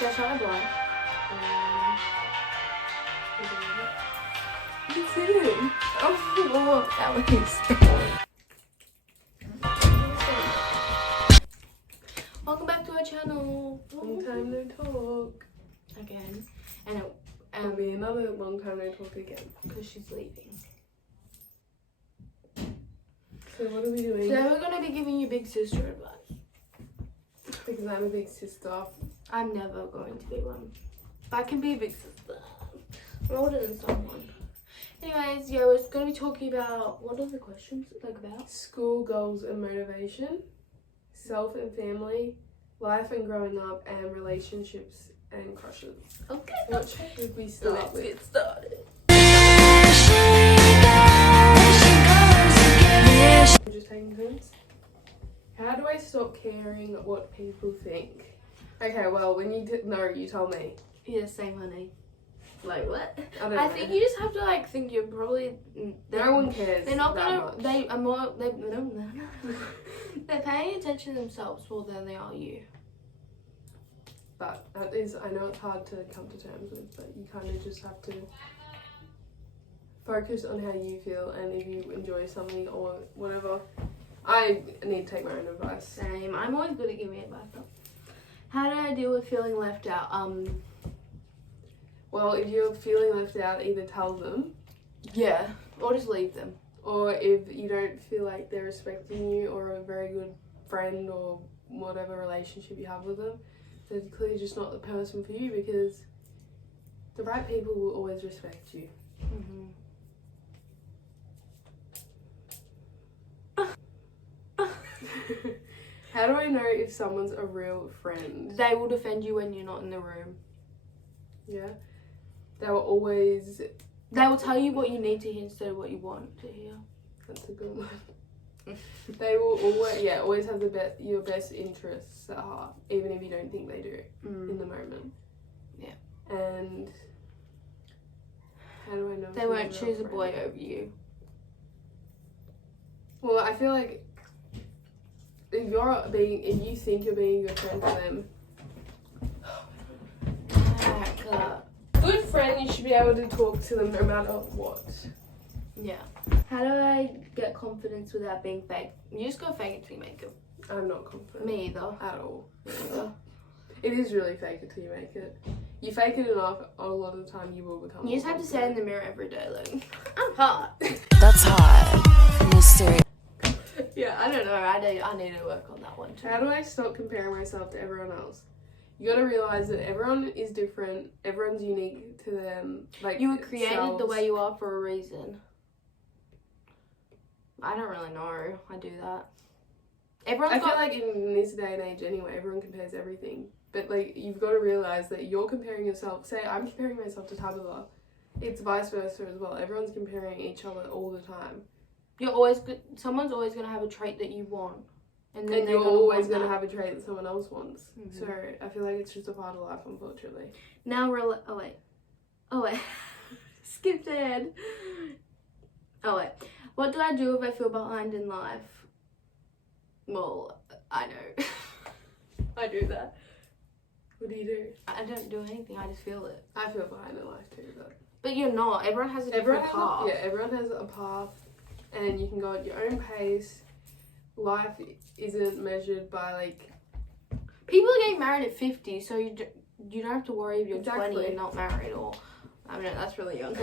Should I try blind? It's in. Oh, that was. Welcome back to our channel. Long time no talk. Again. And It'll be another long time no talk again. because she's leaving. So what are we doing? Today we're going to be giving you big sister advice. Because I'm a big sister. I'm never going to be one. But I can be a big sister. I'm older than someone. Anyways, yeah, we're going to be talking about, what are the questions like about? School goals and motivation, self and family, life and growing up, and relationships and crushes. Okay. What should we start Let's with? get started. We're just taking turns. How do I stop caring what people think? Okay, well, when you know, you tell me. Yeah, same, honey. Like what? I don't I know. think you just have to like think you're probably. No one cares. They're not that gonna. much. They are more. They no. They're paying attention to themselves more than they are you. But that is, I know it's hard to come to terms with, but you kind of just have to focus on how you feel, and if you enjoy something or whatever. I need to take my own advice. Same. I'm always good at giving advice. Though. How do I deal with feeling left out? Well, if you're feeling left out, either tell them, Yeah. Or just leave them. or if you don't feel like they're respecting you or a very good friend or whatever relationship you have with them, they're clearly just not the person for you, because the right people will always respect you. Mm-hmm. How do I know if someone's a real friend? They will defend you when you're not in the room. Yeah. They will always. They will tell you what you need to hear instead of what you want to hear. That's a good one. They will always have your best interests at heart, even if you don't think they do in the moment. Yeah. And how do I know? if They someone's won't a real choose a friend? boy over you. Well, I feel like if you think you're being a good friend to them, good friend, you should be able to talk to them no matter what. Yeah. How do I get confidence without being fake? You just go fake it till you make it. I'm not confident. Me either. At all. Me either. It is really fake it till you make it. You fake it enough, a lot of the time you will become. You just have to say in the mirror every day, like, I'm hot. That's hot. Mysterious. Yeah, I don't know. I need to work on that one too. How do I stop comparing myself to everyone else? You gotta realize that everyone is different. Everyone's unique to them. Like, You were created the selves. way you are for a reason. I don't really know. I do that. I Everyone's feel got like in this day and age anyway, everyone compares everything. But like, you've got to realize that you're comparing yourself. Say I'm comparing myself to Tabitha. It's vice versa as well. Everyone's comparing each other all the time. You're always good. Someone's always gonna have a trait that you want, and then And they're you're always going going to to have a trait that someone else wants. Mhm. So I feel like it's just a part of life, unfortunately. Now oh wait, skipped ahead. Oh wait, what do I do if I feel behind in life? Well, I know. I do that. What do you do? I don't do anything. I just feel it. I feel behind in life too, but But you're not. Everyone has a different path. everyone has a path, and you can go at your own pace. Life isn't measured by like. People are getting married at 50, so you don't have to worry if you're Exactly. 20 and not married, or I mean that's really young.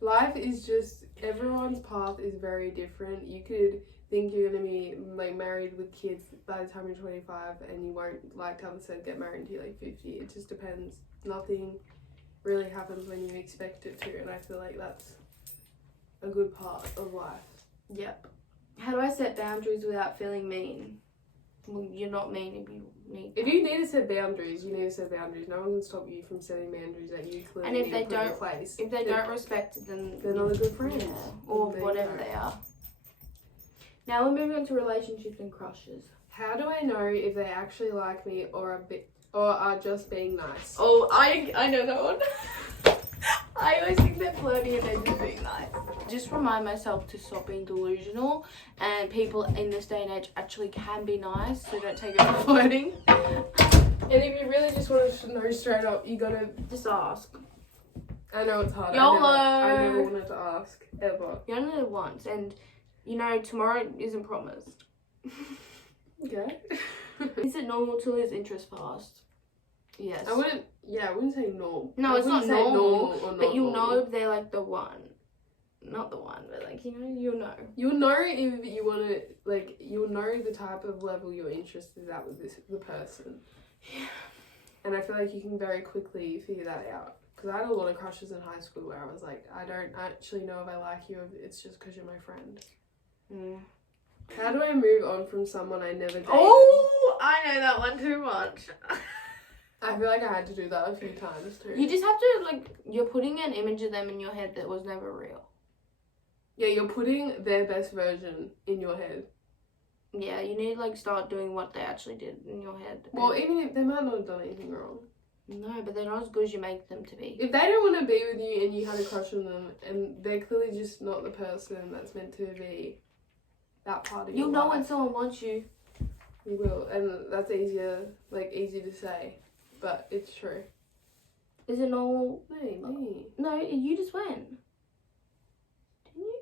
Life is just, everyone's path is very different. You could think you're gonna be like married with kids by the time you're 25, and you won't, like Tala said, get married until you're like 50. It just depends. Nothing really happens when you expect it to, and I feel like that's a good part of life. Yep. How do I set boundaries without feeling mean? Well, you're not mean if you need. If you need to set boundaries, you need to set boundaries. No one can stop you from setting boundaries that you clearly And if need they to put in don't- place. If they don't respect it, then They're not a good friend. Yeah, or There you whatever go. they are. Now we're moving on to relationships and crushes. How do I know if they actually like me or are just being nice? Oh, I know that one. I always think they're flirty and they're just being nice. Just remind myself to stop being delusional, and people in this day and age actually can be nice, so don't take it for flirting. And if you really just want to know straight up, you gotta Just ask. I know it's hard. YOLO. I never wanted to ask ever. You only live once, and you know tomorrow isn't promised. Okay. Is it normal to lose interest fast? Yes. I wouldn't say normal. No, I it's not wouldn't say normal, or not but you'll normal. know if they're like the one. Not the one, but like, you know, you'll know. You'll know if you want to, like, you'll know the type of level you're interested at with the person. Yeah. And I feel like you can very quickly figure that out. Because I had a lot of crushes in high school where I was like, I don't actually know if I like you, if it's just because you're my friend. Mm. How do I move on from someone I never dated? Oh, I know that one too much. I feel like I had to do that a few times too. You just have to, like, you're putting an image of them in your head that was never real. Yeah, you're putting their best version in your head. Yeah, you need to, like, start doing what they actually did in your head. Well, even if they might not have done anything wrong. No, but they're not as good as you make them to be. If they don't want to be with you and you had a crush on them and they're clearly just not the person that's meant to be that part of your You'll know life. when someone wants you. You will, and that's easy to say, but it's true. Is it normal? Maybe. No, you just went. Didn't you?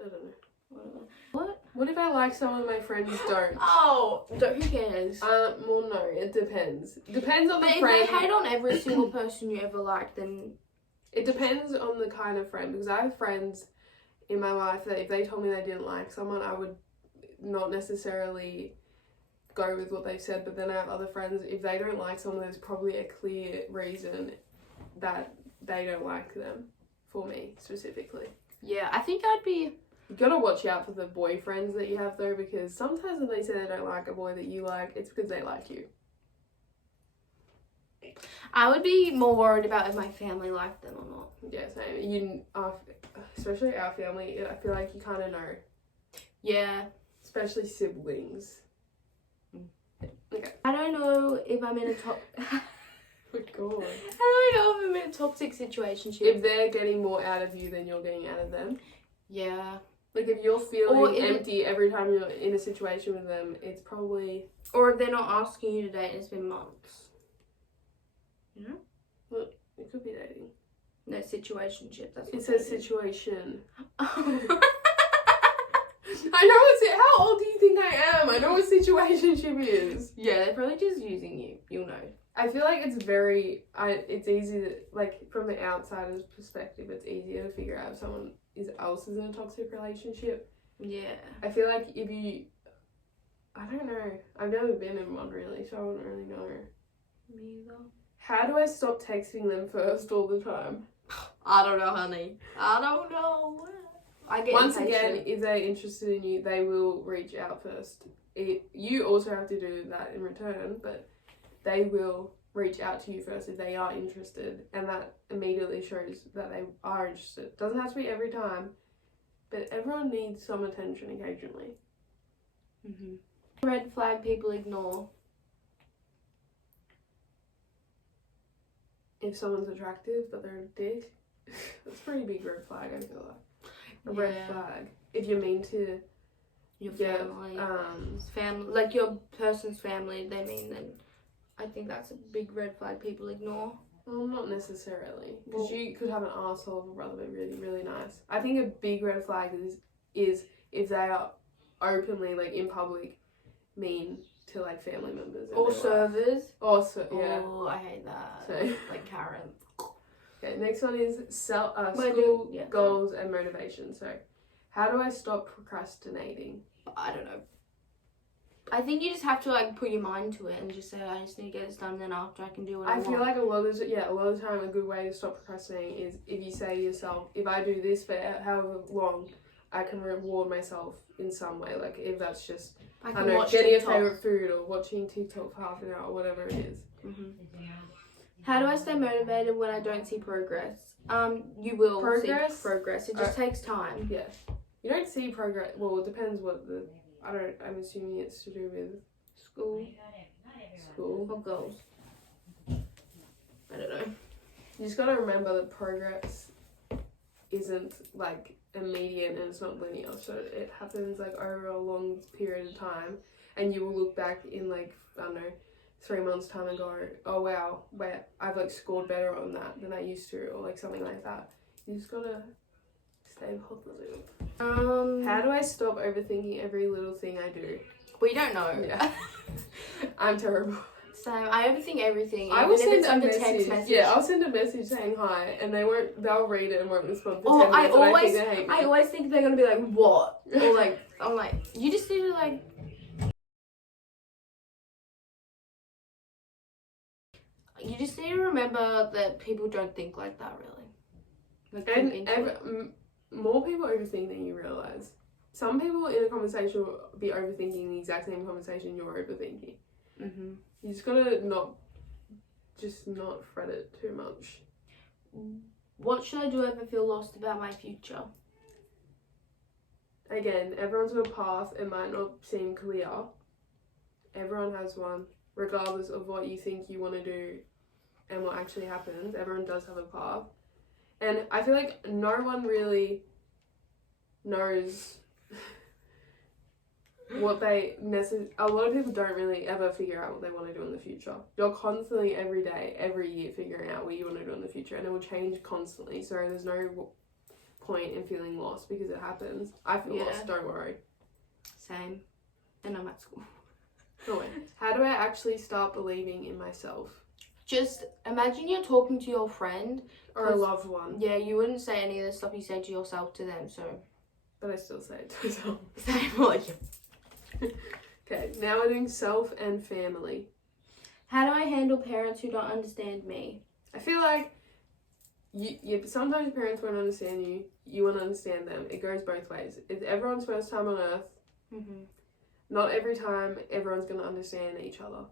I don't know. Whatever. What? What if I like someone my friends don't? Oh, who cares? Well, no, it depends. Depends on But the if friend. they hate on every single person you ever liked, then It depends on the kind of friend, because I have friends in my life that if they told me they didn't like someone, I would not necessarily go with what they've said. But then I have other friends, if they don't like someone, there's probably a clear reason that they don't like them, for me specifically. yeah, I think I'd be. You gotta watch out for the boyfriends that you have though, because sometimes when they say they don't like a boy that you like, it's because they like you. I would be more worried about if my family liked them or not. Yeah, same. Especially our family, I feel like you kind of know. Yeah. Especially siblings. Okay. I don't know if I'm in a top. Good God. I don't know if I'm in a toxic situation. If they're getting more out of you than you're getting out of them. Yeah. Like if you're Or feeling if empty every time you're in a situation with them, it's probably. Or if they're not asking you to date and it's been months. You know? Well, it could be dating. No, situationship. That's what It says situation. Oh. I know how old do you think I am? I know what situationship is. Yeah, they're probably just using you. You'll know. I feel like it's easy to, like, from the outsider's perspective, it's easier to figure out if someone else is in a toxic relationship. Yeah. I feel like I don't know. I've never been in one really, so I wouldn't really know. Me either. How do I stop texting them first all the time? I don't know, honey. I don't know. I get Once impatient. again, if they're interested in you, they will reach out first. You also have to do that in return, but they will reach out to you first if they are interested, and that immediately shows that they are interested. Doesn't have to be every time, but everyone needs some attention occasionally. Mm-hmm. Red flag people ignore. If someone's attractive but they're a dick, that's a pretty big red flag, I feel like. A red flag. If you're mean to Your family, like your person's family, they mean, then I think that's a big red flag people ignore. well, not necessarily. Because you could have an asshole of a brother but really, really nice. I think a big red flag is if they are openly, like, in public, mean to, like, family members. Or servers. Yeah. Oh, I hate that. So like Karen. Okay, next one is school Yeah. goals and motivation. So, how do I stop procrastinating? I don't know. I think you just have to, like, put your mind to it and just say, I just need to get this done, then after I can do what I want. I feel like a lot of the time a good way to stop procrastinating is if you say to yourself, if I do this for however long, I can reward myself in some way. Like, if that's just, I don't know, getting TikTok. a favourite food or watching TikTok for half an hour or whatever it is. Mm-hmm. How do I stay motivated when I don't see progress? You will see progress. It just takes time. Yeah. You don't see progress. Well, it depends what I'm assuming it's to do with School school. or goals. I don't know. You just gotta remember that progress isn't, like, immediate and it's not linear. So it happens, like, over a long period of time, and you will look back in, like, I don't know, 3 months time and go, oh wow, where I've like scored better on that than I used to, or like something like that. You just gotta stay positive. How do I stop overthinking every little thing I do? We don't know. Yeah. I'm terrible. Same. I overthink everything. I Even will if send it's a like message. a text message. Yeah, I'll send a message saying hi, and they'll read it and won't respond for Or 10 minutes. I think they hate me. I always think they're gonna be like, what? Or like, I'm like, you just need to like. You just need to remember that people don't think like that, really. Like, And more people overthink than you realise. Some people in a conversation will be overthinking the exact same conversation you're overthinking. Mm-hmm. You just gotta not fret it too much. What should I do if I feel lost about my future? Again, everyone's got a path. It might not seem clear. Everyone has one. Regardless of what you think you want to do and what actually happens, everyone does have a path. And I feel like no one really knows what they a lot of people don't really ever figure out what they want to do in the future. You're constantly every day, every year figuring out what you want to do in the future, and it will change constantly, so there's no point in feeling lost because it happens. I feel lost, don't worry. Same. And I'm at school. Oh wait. How do I actually start believing in myself? Just imagine you're talking to your friend or a loved one. Yeah, you wouldn't say any of the stuff you say to yourself to them, so. But I still say it to myself. Same like. Okay, now we're doing self and family. How do I handle parents who don't understand me? I feel like sometimes parents won't understand you. You won't understand them. It goes both ways. It's everyone's first time on earth. Mm-hmm. Not every time everyone's going to understand each other.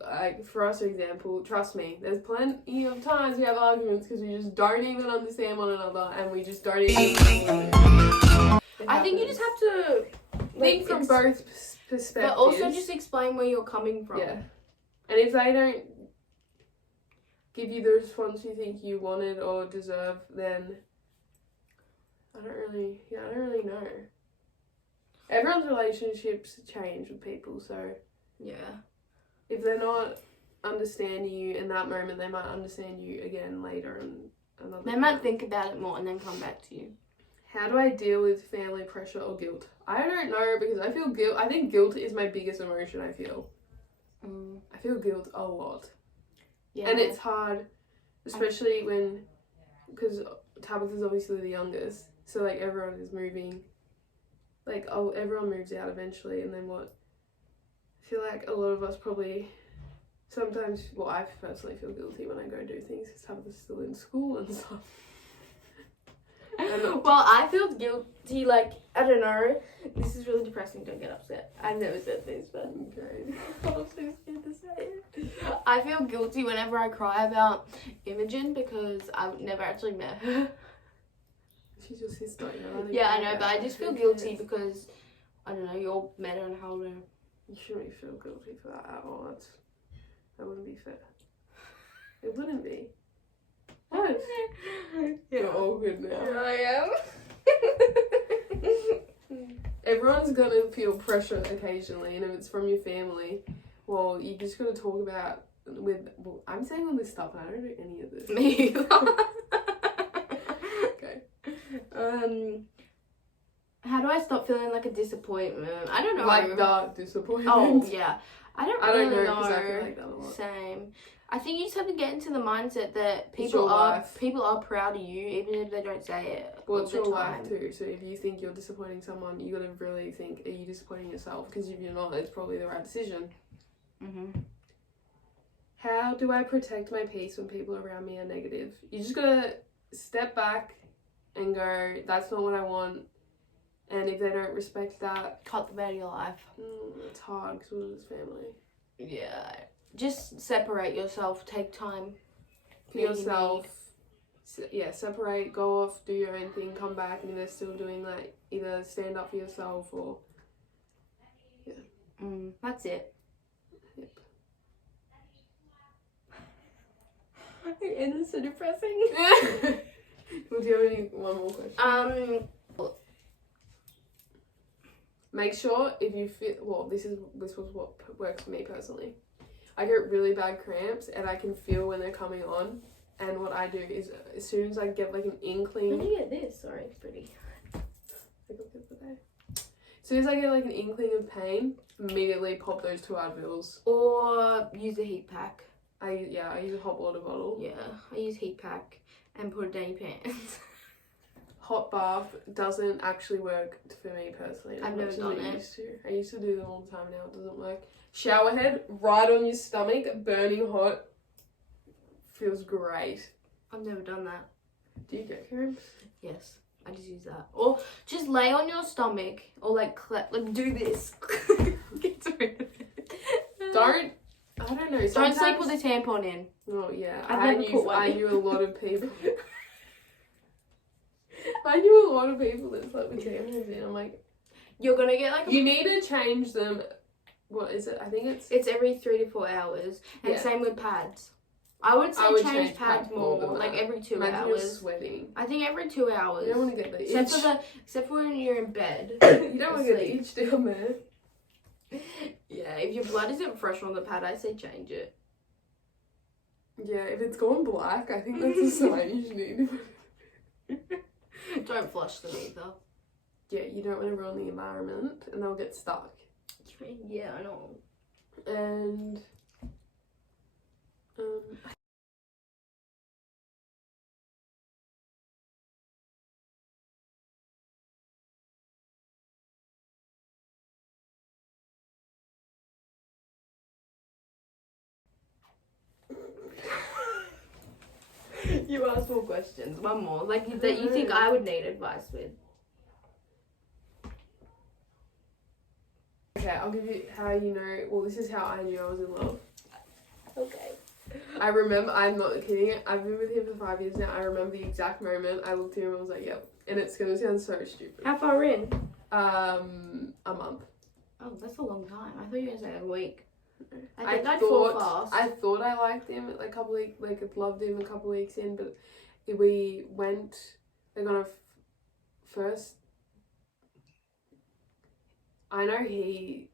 Like, for us, for example, trust me, there's plenty of times we have arguments because we just don't even understand one another and we just don't even I think you just have to think from both perspectives. But also just explain where you're coming from. Yeah. And if they don't give you the response you think you wanted or deserve, then I don't really know. Everyone's relationships change with people, so yeah. If they're not understanding you in that moment, they might understand you again later and another They time. might think about it more and then come back to you. How do I deal with family pressure or guilt? I don't know because I feel guilt. I think guilt is my biggest emotion I feel. I feel guilt a lot. Yeah. And it's hard, especially because Tabitha's obviously the youngest, so like everyone is moving. Like, everyone moves out eventually, and then what? I feel like a lot of us probably sometimes, well, I personally feel guilty when I go do things because Tabitha's still in school and stuff. Well, I feel guilty, like, I don't know. This is really depressing, don't get upset. I've never said this, but Okay. I'm so scared to say it. I feel guilty whenever I cry about Imogen because I've never actually met her. She's your sister, you know? Yeah, I know, but I just feel guilty because, I don't know, you all met her and held her. You shouldn't feel guilty for that at all. That wouldn't be fair. It wouldn't be. What? You're all good now. Here I am. Everyone's gonna feel pressure occasionally, and if it's from your family, well, you just gotta talk about well, I'm saying all this stuff and I don't do any of this. Me. Okay. How do I stop feeling like a disappointment? I don't know. Like the disappointment. Oh, yeah. I don't really know know. because I feel like that a lot. Same. I think you just have to get into the mindset that It's your life. people are proud of you even if they don't say it. Well, all it's the your time. life too, so if you think you're disappointing someone, you gotta really think, are you disappointing yourself? Because if you're not, it's probably the right decision. How do I protect my peace when people around me are negative? You just gotta step back and go, that's not what I want. And if they don't respect that, Cut them out of your life. it's hard because it's family. Yeah. Just separate yourself. Take time For yourself. Separate, go off, do your own thing, come back, and if they're still doing like either stand up for yourself or that's it. Yep. And it's so depressing. Well, do you have one more question? Make sure if you feel, well, this was what works for me personally. I get really bad cramps and I can feel when they're coming on. And what I do is as soon as I get like an How inkling, do you get this? Sorry, it's pretty. as soon as I get like an inkling of pain, immediately pop those 2 Advils. Or use a heat pack. I use a hot water bottle. Yeah, I use heat pack and put it down your pants. Hot bath doesn't actually work for me personally. I've never done it. I used to do them all the time. Now it doesn't work. Shower head right on your stomach, burning hot. Feels great. I've never done that. Do you get cramps? Yes, I just use that. Or just lay on your stomach, or like do this. Get rid of it. Don't. I don't know. Don't sleep with a tampon in. Oh yeah, I've never put one I in. knew a lot of people. I knew a lot of people that slept with tampons in. I'm like, You're gonna get like you need to change them. What is it? I think it's every 3 to 4 hours, and Yeah. same with pads. I would say change pads more, than like that. every 2 Imagine you're hours. sweating. I think every 2 hours. You don't want to get the Except itch. except for when you're in bed. You don't want to get the Asleep. itch down there. Yeah, if your blood isn't fresh on the pad, I say change it. Yeah, if it's gone black, I think that's a sign you need. Don't flush them either. Yeah, you don't want to ruin the environment and they'll get stuck. Yeah, I know. And You asked more questions. One more. Like that you think I would need advice with. okay, I'll give you how you know. Well, this is how I knew I was in love. Okay. I remember. I'm not kidding. I've been with him for 5 years now. I remember the exact moment I looked at him and was like, "Yep." And it's gonna sound so stupid. How far in? A month. Oh, that's a long time. I thought you were gonna say a week. I I think I'd fall thought fast. I thought I liked him like a couple weeks, like loved him a couple weeks in, but we went like on a first. I know he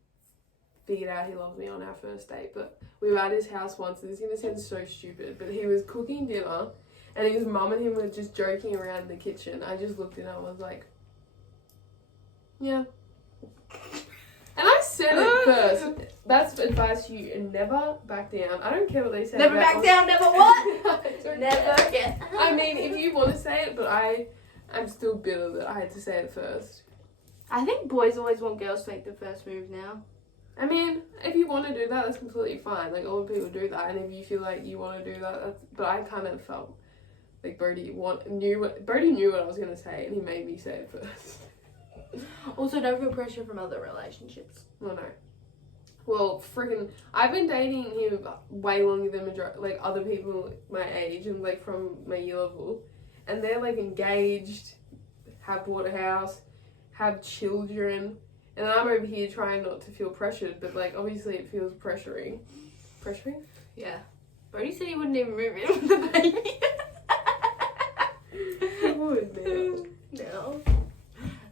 figured out he loved me on our first date, but we were at his house once, and this is gonna sound so stupid, but he was cooking dinner, and his mum and him were just joking around in the kitchen. I just looked at him and was like, yeah. And I said it first. That's advice to you, and never back down. I don't care what they say. Never back down, never what? I don't Never care. get. I mean, if you want to say it, but I'm still bitter that I had to say it first. I think boys always want girls to make the first move now. I mean, if you want to do that, that's completely fine. Like, all the people do that, and if you feel like you want to do that, that's... But I kind of felt like Brody knew what I was going to say, and he made me say it first. Also, don't feel pressure from other relationships. Oh, no. Well, freaking... I've been dating him way longer than like other people my age and, like, from my year level. And they're, like, engaged, have bought a house, have children... And I'm over here trying not to feel pressured, but like obviously it feels pressuring. Pressuring? Yeah. Brody said he wouldn't even move in with the baby. He would now.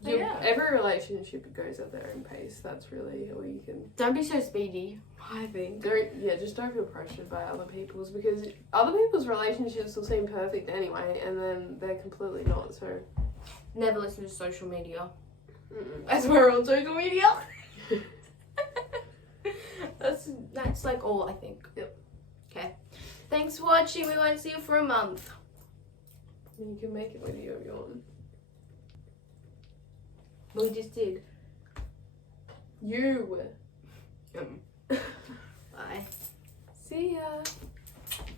No. Yeah. Every relationship goes at their own pace. That's really all you can. Don't be so speedy, I think. Just don't feel pressured by other people's, because other people's relationships will seem perfect anyway, and then they're completely not. So Never listen to social media. mm-mm. As we're on social media. That's like all I think. Yep. Okay. Thanks for watching. We won't see you for a month. You can make it with you if you want. We just did. You. Bye. See ya.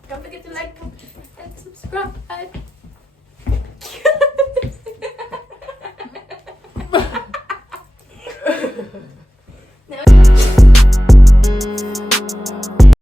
Don't forget to like, comment, and subscribe.